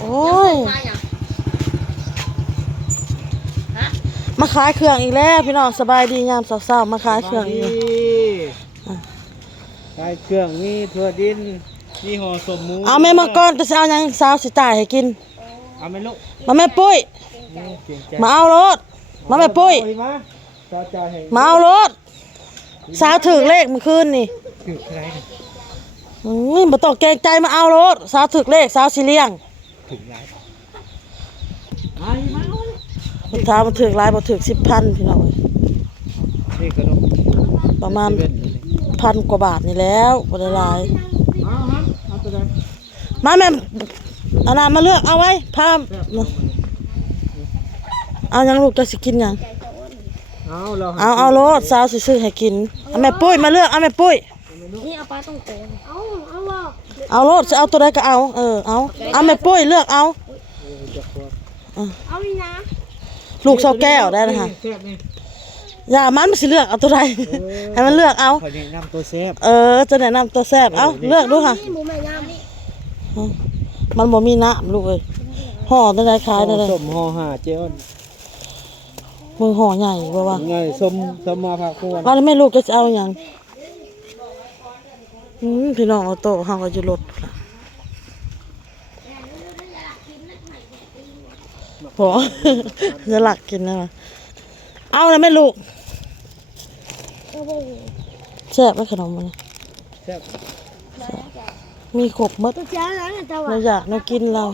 โอ้ย มาอย่างมาขายเครื่องอีกแล้วพี่น้องสบายดียามเช้าๆมาขายเครื่องอีกแล้วขายเครื่องมีถั่วดินมีห่อสมหมูเอาแม่มาก่อนจะสิเอาหยังสาวสิจ่ายให้กิน เอาไหมลูกมาแม่ปุ้ยนี่เก่งใจมาเอารถ มาแม่ปุ้ยเอามาจอจ่ายให้มาเอารถ สาวถึกเลขเมื่อคืนนี่ถือใครเนี่ยอุ้ยบ่ต้องเกรงใจมาเอารถ สาวถึกเลขสาวสิเลี้ยง ถึงไรไอ้มาเอาเลยคนถามมาถึกหลายบ่ถึก10,000พี่น้องเอ้ยนี่กระดกประมาณเซเว่นเลยพันกว่าบาทนี่แล้วบ่ได้หลายเอาฮะเอาตัวใดมาแม่เอาน้ำมาเลือกเอาไว้พาแซ่บเอามาเลยเอาหยังลูกจะสิกินหยังเอาเราหเอาเอารถสาวสิซื้อให้กินเอาแม่ปุ้ยมาเลือกเอาแม่ปุ้ยนี่เอาปลาต้องโกนเอาเอาว่า เอารถจะเอาตัวใดก็เอา เออ เอา เอาแม่ปุ้ยเลือกเอา เออจะพอเอานี่นะลูกเสาแก้วได้นะคะแซ่บนี่อย่ามันมันสิเลือกเอาตัวใดให้มันเลือกเอา ขอแนะนำตัวแซ่บเออ จะแนะนำตัวแซ่บ เอาเลือกดูค่ะ นี่หมูแม่ย่างนี่มันบ่มีน้ำลูกเอ้ยห่อตัวใดขายได้เลยสมห่อหาเจ้ามือห่อใหญ่บ่ว่าไงสมสมมาผักพวนเอาแล้วแม่ลูกจะเอาหยังอืม พี่น้องเอาโต๊ะเฮาก็อยู่รถพอจะหลักกินนะวะเอาแล้วแม่ลูกแซ่บไหมขนมมันแซ่บมีครบหมดตัวเจ้าแล้วเนี่ยเจ้าเราอยากเรากินเรา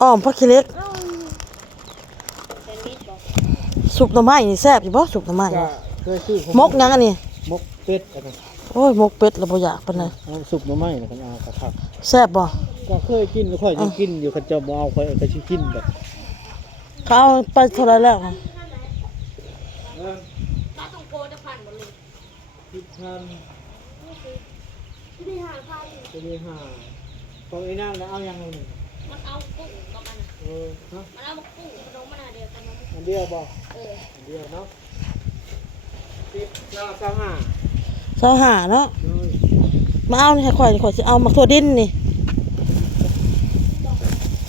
อ้อมผักขี้เหล็กสุกหน่อไม้นี่แซ่บอยู่บ่สุกหน่อไม้ก็นี่เคยซื้อผมมกหยังอันนี้มกเป็ดอะไร โอ้ยมกเป็ดเราบ่อยากปานใดเอาสุกหน่อไม้นะครับเอากระทักแซ่บบ่ก็เคยกินก็ค่อยยังกินอยู่คันเจะบ่เอาค่อยก็สิกินแบบเขาเอาไปเท่าไหรแล้วปลาต้องโกนจะผ่านหมดเลยสิบพันที่หาพันจะมีห้าของไอ้นั่งแล้วเอายังไงหนึ่งมันเอากุ้งกับมันเออฮะมันเอากุ้งกับน้องมันเดียวกันน้องอันเดียวบ่เออ อันเดียวเนาะสิบเก้าเก้าห้า เสาหาเนาะเลยมาเอานี่ให้ข่อยนี่ข่อยสิเอามาทั่วดินนี่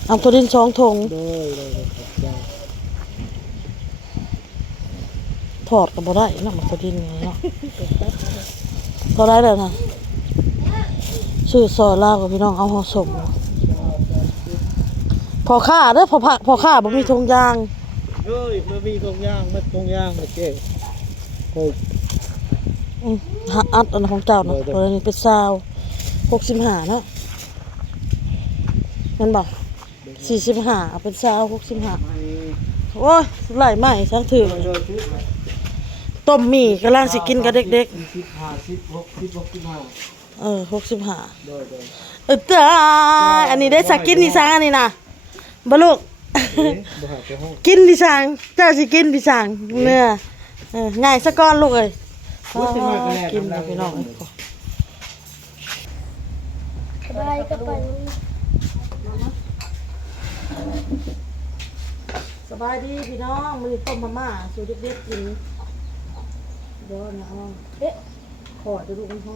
เอาทั่วดินสองถุงเลยเลยเลยครับได้ถอดก็บ่ได้เนาะมาทั่วดินนี่เนาะเท่าไรแล้วนะชื่อซอยลาวกับพี่น้องเอาห่อศพพอค่าเด้อพอผักพอค่าบ่มีถุงยางเลยมันมีตรงย่างมันตรงย่างเลยเจ๊เคยอืม หักอัดอันของเจ้าเนาะเออเด้อตัวนี้เป็นซาวหกสิบห้าเนาะมันบอกสี่สิบห้าเอาเป็นซาวหกสิบห้าไม่โอ้ยไหลใหม่ทั้งถือเลยเลยซื้อมาต้มหมี่กำลังสิกินกับเด็กสิบห้าสิบหกสิบหกสิบห้าๆเออหกสิบห้าเลยเลยเออตายอันนี้ได้สักกินดิซังอันนี้นะบลูกเอ๊ะบ่หาไปห้องกินดิซังเจ้าสิกินดิซังเนื้อเออง่ายสักก้อนลูกเอ้ย อุ๊ยจะมาก็แลกินกับพี่น้องสบายก็ไปสบายดีพี่น้องมือต้มมาม่าสู่เด็กๆกินเดี๋ยวนะอ้อมเอ๊ะขอจะดูคุณพ่อ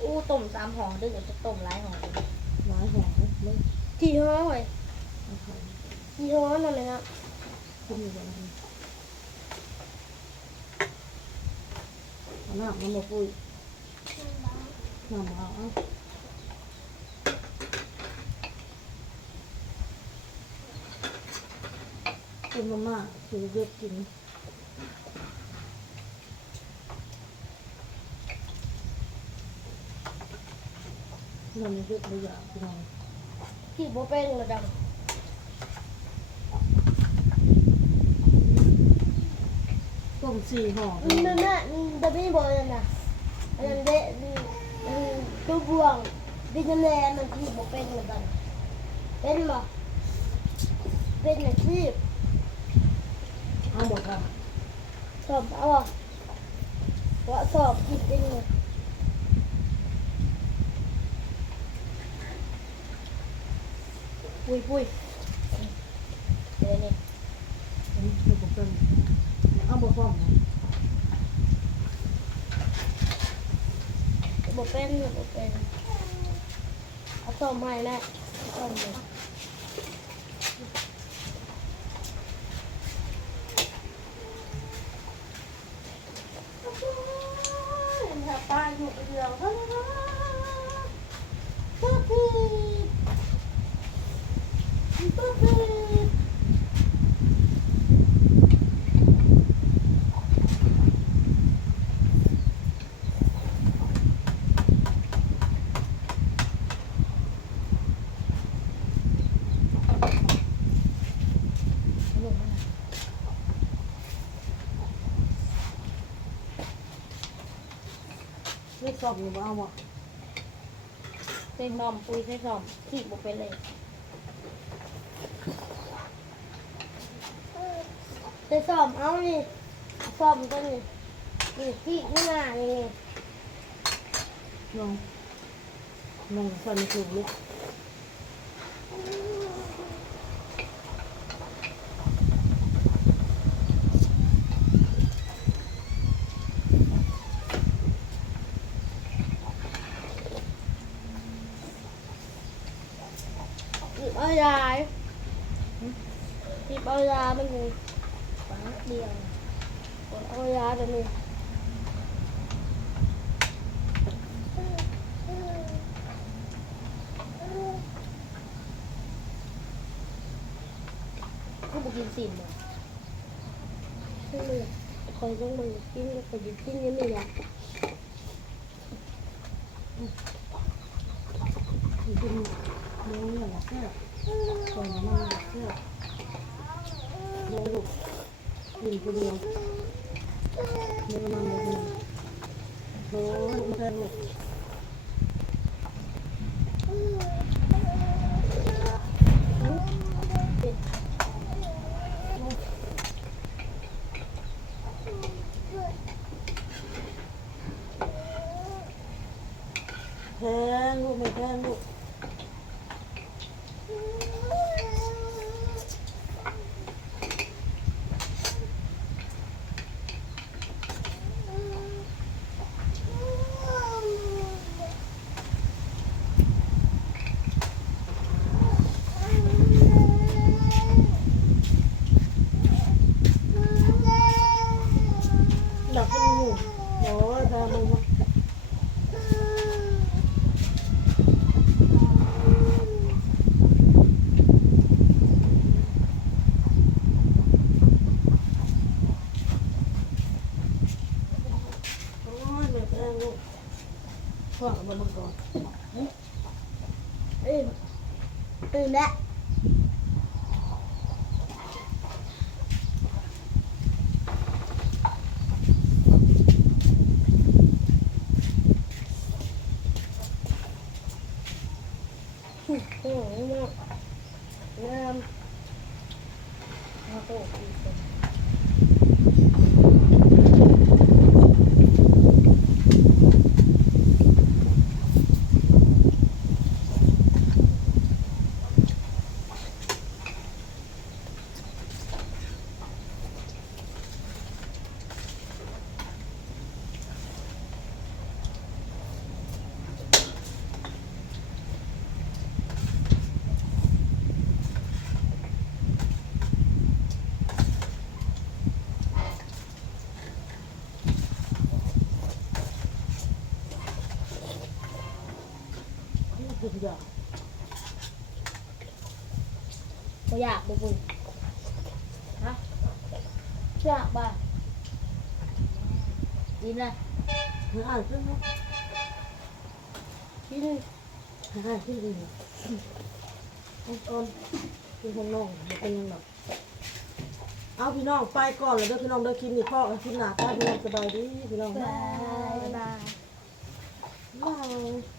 อู้ต้มสามห่อดึงจะต้มหลายห่อหลายหอมเลยกี่ห่อเว้ย กี่ห่อนั่นเลยนะกินอยู่กันเอาน้ำมันมาปุ้ยน้ำเอาเอากินมาม่าสู่เด็กๆกินเราไม่เด็กไม่อยากพี่น้องกี่โบเป็นระดับ มสี่ห่อนั่นน่ะแต่ไม่บอลยนะอันนั้นเด็ตัวบวงดินแลมันกี่โบเป็นระดับเป็นบ่เป็นอาชีพเอาบอกว่าสอบเอาอะว่าสอบผิดเป็นไงปุยปุยเดี๋ยวนี้ ผมบอเป็นบอเป็นเอาต้มให้แม่ต้มเลย ไม่สอบอยู่บ่เอาบ่ใส่นอมปุยใส่นอมที่บ่เป็นเลยใส่ซอมเอานี่ซอมตัวนี้นี่ที่ข้างหน้านี่น้องน้องส่ไม่ถูกลูกห ยิบเอายาหยิบเอายามันอยู่ฝังเดียวกดเอายาตัวนี้ก็บอกกินสินเลยต้องมือคอยต้องมือกินแล้วคอยหยิบกินยังไม่อยากกิน น้องอย่างแซ่บก่อนมาแซ่บน้องลูกกินคนเดียวเนื้อมันเลยโอ้ยไม่ได้ลูกแพงลูกไม่แพงลูก นี่คือทุกอย่างก็อยากบุบุญฮะอยากบ้าดีนะหาอ่านขึ้นไหมกินหาอ่านขึ้นดีนะเอาก่อนคือคนน้องเป็นยังไงเอาพี่น้องไปก่อนเลยเด้อพี่น้องเด้อคลิปนี้พ่อคลิปหน้าป้าพี่น้องสบายดีพี่น้องบายบายบาย